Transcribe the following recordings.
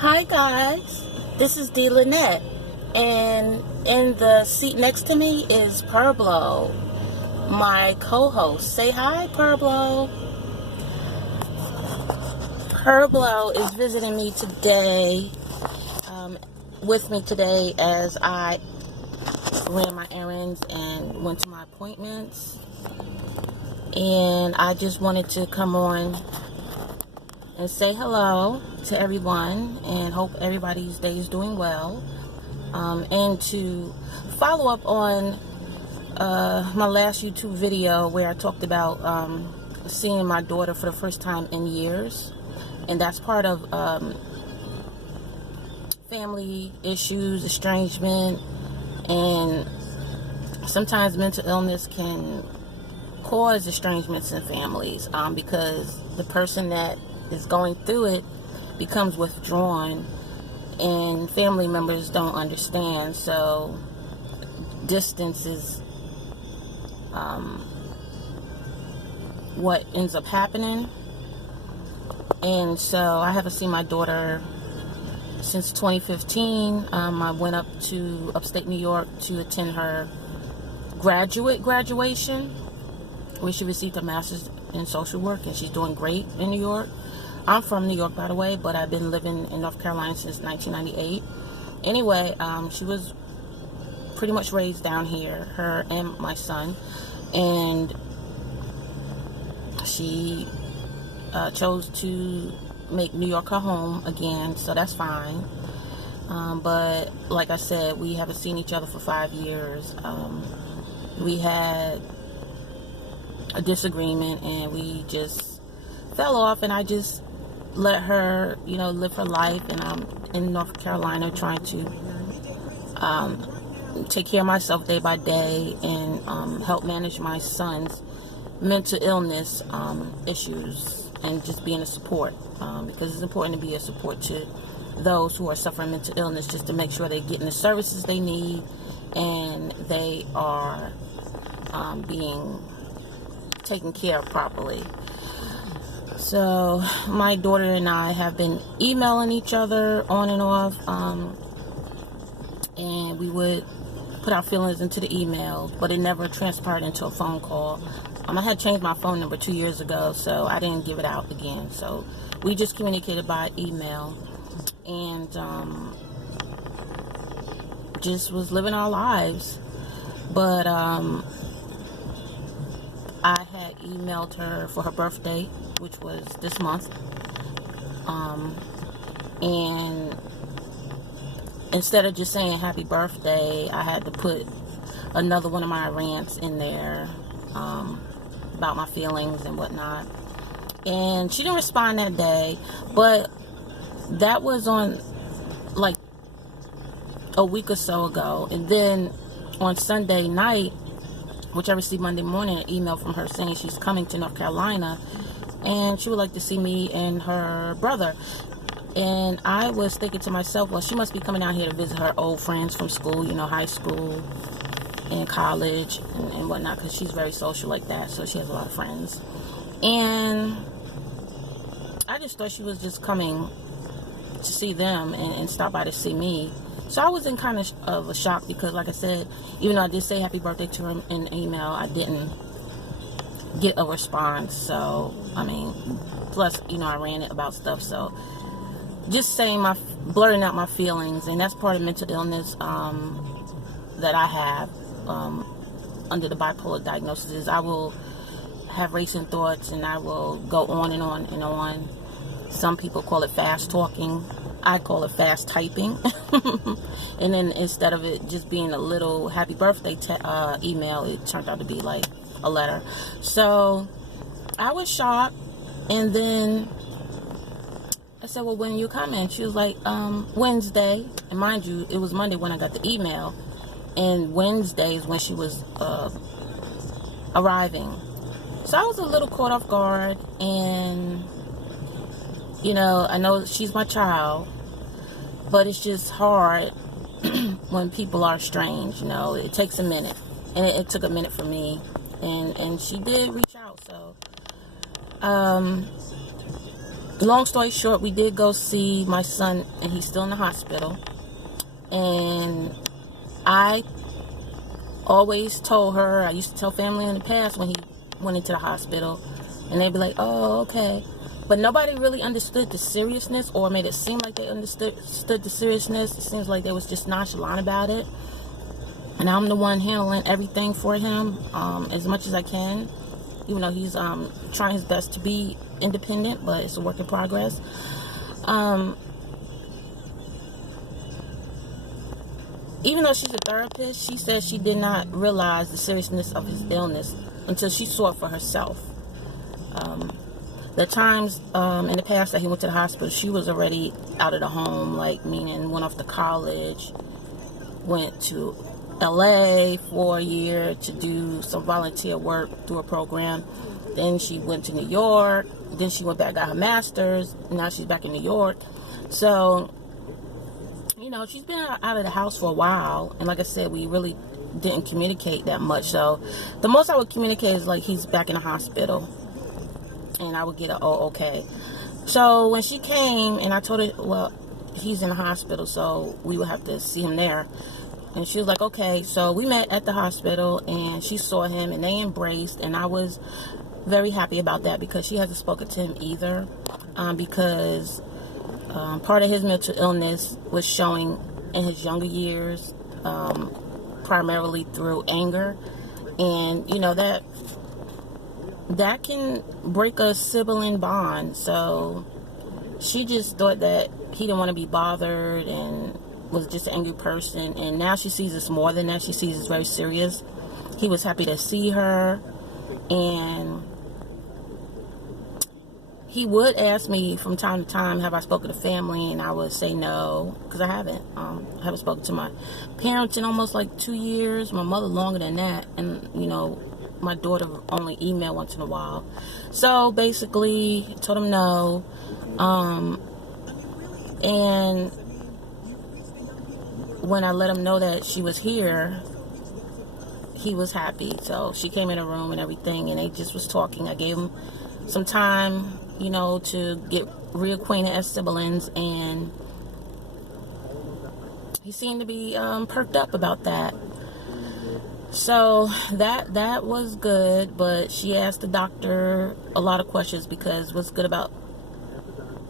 Hi guys, this is D. Lynette, and in the seat next to me is Purblo, my co-host. Say hi, Purblo. Purblo is visiting me today, with me today as I ran my errands and went to my appointments, and I just wanted to come on and say hello to everyone and hope everybody's day is doing well, and to follow up on my last YouTube video where I talked about seeing my daughter for the first time in years, and that's part of family issues, estrangement, and sometimes mental illness can cause estrangements in families, because the person that is going through it becomes withdrawn and family members don't understand, so distance is what ends up happening. And so I haven't seen my daughter since 2015. I went up to upstate New York to attend her graduation where she received a master's in social work, and she's doing great in New York. I'm from New York, by the way, but I've been living in North Carolina since 1998. Anyway, she was pretty much raised down here, her and my son, and she chose to make New York her home again, so that's fine. But like I said, we haven't seen each other for 5 years. We had a disagreement and we just fell off, and I just let her, live her life, and I'm in North Carolina trying to take care of myself day by day and help manage my son's mental illness issues, and just being a support, because it's important to be a support to those who are suffering mental illness, just to make sure they're getting the services they need and they are being taken care of properly. So my daughter and I have been emailing each other on and off, and we would put our feelings into the emails, but it never transpired into a phone call. I had changed my phone number 2 years ago, so I didn't give it out again. So we just communicated by email, and just was living our lives. But I had emailed her for her birthday, which was this month, and instead of just saying happy birthday, I had to put another one of my rants in there about my feelings and whatnot, and she didn't respond that day. But that was on like a week or so ago, and then on Sunday night, which I received Monday morning, an email from her saying she's coming to North Carolina and she would like to see me and her brother. And I was thinking to myself, well, she must be coming out here to visit her old friends from school, high school and college and whatnot, because she's very social like that, so she has a lot of friends. And I just thought she was just coming to see them and stop by to see me. So I was in kind of a shock, because like I said, even though I did say happy birthday to her in email, I didn't get a response. So, plus, I ran it about stuff. So just blurting out my feelings, and that's part of mental illness that I have under the bipolar diagnosis, is I will have racing thoughts and I will go on and on and on. Some people call it fast talking. I call it fast typing. And then instead of it just being a little happy birthday email, it turned out to be like a letter. So I was shocked, and then I said, well, when you coming? She was like, Wednesday. And mind you, it was Monday when I got the email, and Wednesday is when she was arriving. So I was a little caught off guard, and I know she's my child, but it's just hard when people are strange. It takes a minute, and it took a minute for me, and she did reach out. So long story short, we did go see my son, and he's still in the hospital. And I always told her, I used to tell family in the past when he went into the hospital, and they'd be like, oh, okay. But nobody really understood the seriousness, or made it seem like they understood the seriousness. It seems like they was just nonchalant about it. And I'm the one handling everything for him as much as I can, even though he's trying his best to be independent, but it's a work in progress. Even though she's a therapist, she said she did not realize the seriousness of his illness until she saw it for herself. The times in the past that he went to the hospital, she was already out of the home, like meaning went off to college, went to LA for a year to do some volunteer work through a program. Then she went to New York. Then she went back, got her master's. Now she's back in New York. So, you know, she's been out of the house for a while. And like I said, we really didn't communicate that much. So the most I would communicate is like he's back in the hospital. And I would get a, oh, okay. So when she came and I told her, well, he's in the hospital, so we would have to see him there. And she was like, okay. So we met at the hospital, and she saw him, and they embraced. And I was very happy about that, because she hasn't spoken to him either. Because part of his mental illness was showing in his younger years, primarily through anger. And, you know, that can break a sibling bond. So she just thought that he didn't want to be bothered and was just an angry person. And now she sees it's more than that. She sees it's very serious. He was happy to see her, and he would ask me from time to time, have I spoken to family? And I would say no, because I haven't. I haven't spoken to my parents in almost like 2 years. My mother longer than that. And, you know, my daughter only email once in a while. So basically, I told him no. And when I let him know that she was here, he was happy. So she came in the room and everything, and they just was talking. I gave him some time, you know, to get reacquainted as siblings, and he seemed to be perked up about that. So that was good, but she asked the doctor a lot of questions, because what's good about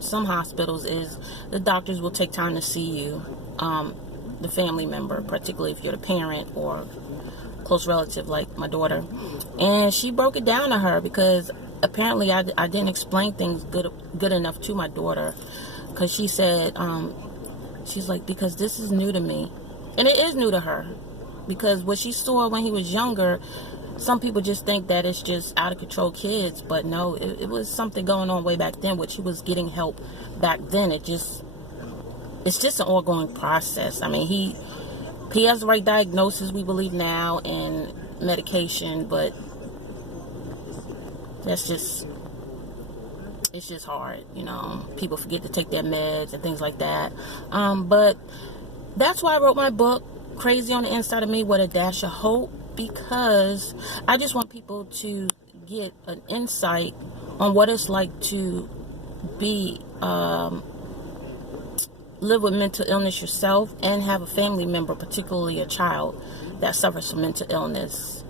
some hospitals is the doctors will take time to see you, the family member, particularly if you're the parent or close relative like my daughter. And she broke it down to her, because apparently I didn't explain things good enough to my daughter, because she said, she's like, because this is new to me. And it is new to her, because what she saw when he was younger, some people just think that it's just out of control kids, but no, it was something going on way back then, which he was getting help back then. It's just an ongoing process. I mean, he has the right diagnosis, we believe now, and medication, but it's just hard, you know. People forget to take their meds and things like that. But that's why I wrote my book, Crazy on the Inside of Me with a Dash of Hope, because I just want people to get an insight on what it's like to be live with mental illness yourself, and have a family member, particularly a child, that suffers from mental illness,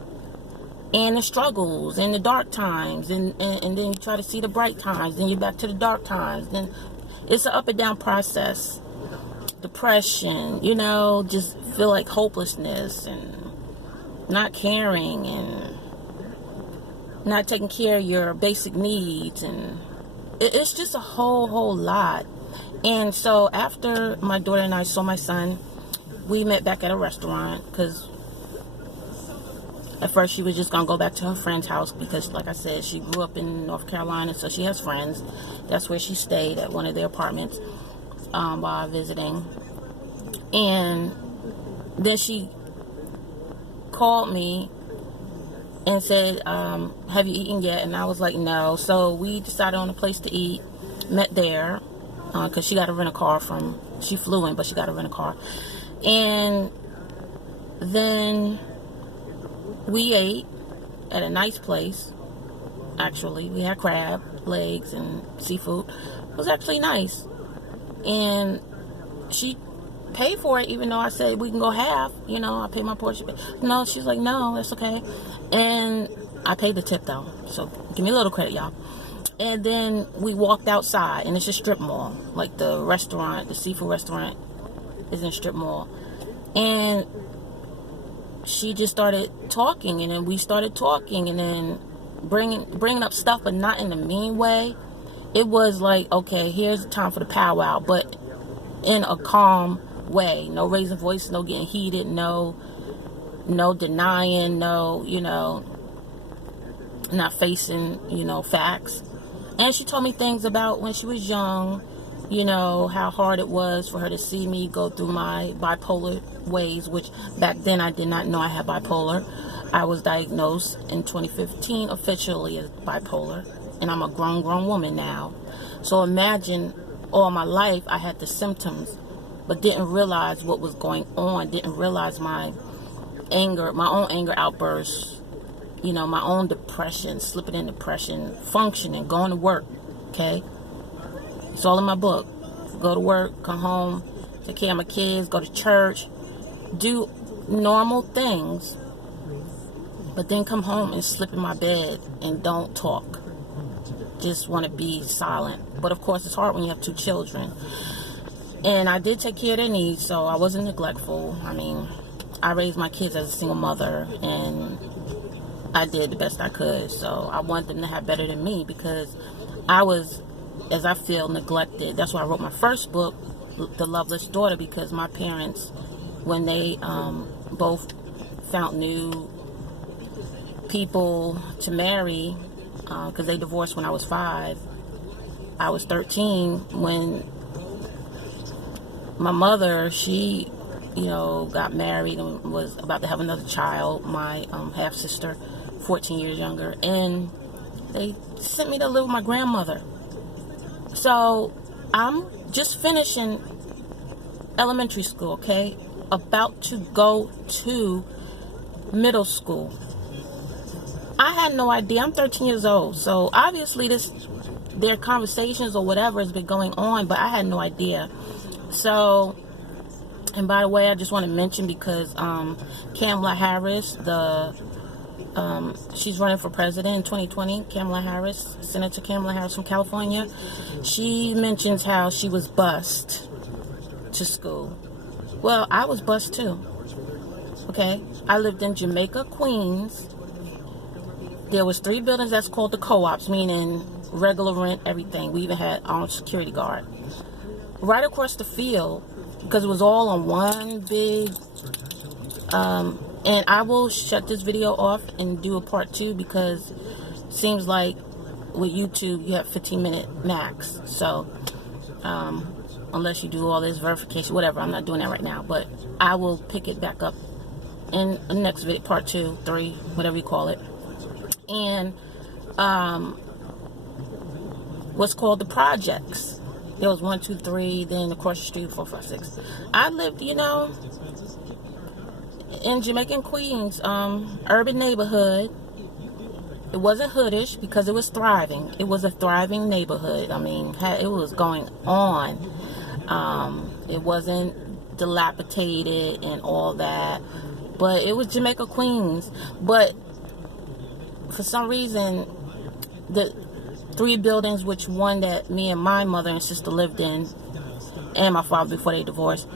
and the struggles and the dark times, and then you try to see the bright times, then you're back to the dark times. Then it's an up and down process. Depression, you know, just feel like hopelessness and not caring and not taking care of your basic needs, and it's just a whole lot. And so after my daughter and I saw my son, we met back at a restaurant, because at first she was just gonna go back to her friend's house, because like I said, she grew up in North Carolina, so she has friends. That's where she stayed, at one of their apartments, while visiting. And then she called me and said, have you eaten yet? And I was like, no. So we decided on a place to eat, met there, because she got to rent a car she flew in, but she got to rent a car. And then we ate at a nice place. Actually, we had crab legs and seafood. It was actually nice. And she paid for it, even though I said we can go half. You know, I paid my portion. No, she's like, no, that's okay. And I paid the tip, though. So give me a little credit, y'all. And then we walked outside, and it's a strip mall. Like the restaurant, the seafood restaurant is in a strip mall. And she just started talking, and then we started talking, and then bringing up stuff, but not in a mean way. It was like, okay, here's the time for the powwow, but in a calm way. No raising voice, no getting heated, no denying, no, you know, not facing, you know, facts. And she told me things about when she was young, you know, how hard it was for her to see me go through my bipolar ways, which back then I did not know I had bipolar. I was diagnosed in 2015 officially as bipolar, and I'm a grown woman now. So imagine all my life I had the symptoms, but didn't realize what was going on, didn't realize my anger, my own anger outbursts, you know, my own depression, slipping in depression, functioning, going to work, okay? It's all in my book. Go to work, come home, take care of my kids, go to church, do normal things, but then come home and slip in my bed and don't talk. Just want to be silent. But of course, it's hard when you have 2 children. And I did take care of their needs, so I wasn't neglectful. I mean, I raised my kids as a single mother, and I did the best I could. So I want them to have better than me, because I was, as I feel, neglected. That's why I wrote my first book, The Loveless Daughter, because my parents, when they both found new people to marry, because they divorced when I was 5, I was 13 when my mother, she, you know, got married and was about to have another child, my half-sister, 14 years younger, and they sent me to live with my grandmother. So I'm just finishing elementary school, okay? About to go to middle school. I had no idea. I'm 13 years old, so obviously their conversations or whatever has been going on, but I had no idea. So, and by the way, I just want to mention, because Kamala Harris, she's running for president in 2020, Kamala Harris, Senator Kamala Harris from California, she mentions how she was bused to school. Well, I was bused too, okay? I lived in Jamaica, Queens. There was 3 buildings that's called the co-ops, meaning regular rent, everything. We even had our own security guard. Right across the field, because it was all on one big, and I will shut this video off and do a part 2, because it seems like with YouTube, you have 15-minute max. So, unless you do all this verification, whatever, I'm not doing that right now, but I will pick it back up in the next video, part 2, 3, whatever you call it. And what's called the projects. There was 1, 2, 3, then across the street 4, 5, 6. I lived, you know, in Jamaican Queens, urban neighborhood. It wasn't hoodish because it was thriving. It was a thriving neighborhood. I mean, it was going on. It wasn't dilapidated and all that, but it was Jamaica Queens. But for some reason, the 3 buildings, which one that me and my mother and sister lived in, and my father before they divorced,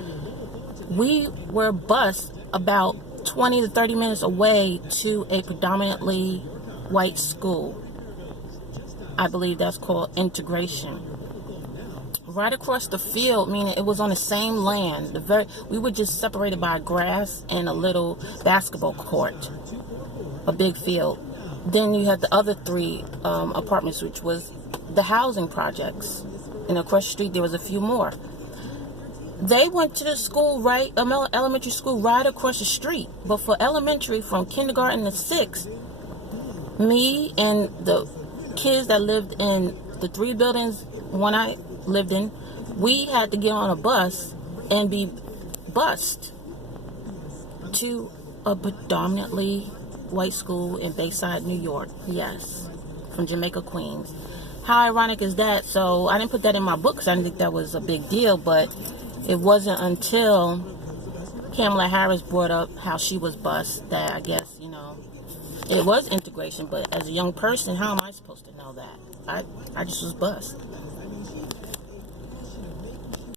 we were bused about 20 to 30 minutes away to a predominantly white school. I believe that's called integration. Right across the field, meaning it was on the same land. We were just separated by grass and a little basketball court, a big field. Then you had the other 3 apartments, which was the housing projects. And across the street, there was a few more. They went to the school, elementary school right across the street. But for elementary, from kindergarten to 6th, me and the kids that lived in the 3 buildings, one I lived in, we had to get on a bus and be bused to a predominantly white school in Bayside, New York. Yes, from Jamaica, Queens. how ironic is that? So I didn't put that in my book because I didn't think that was a big deal, but it wasn't until Kamala Harris brought up how she was bused that I guess, you know, it was integration. But as a young person, how am I supposed to know that? I just was bused.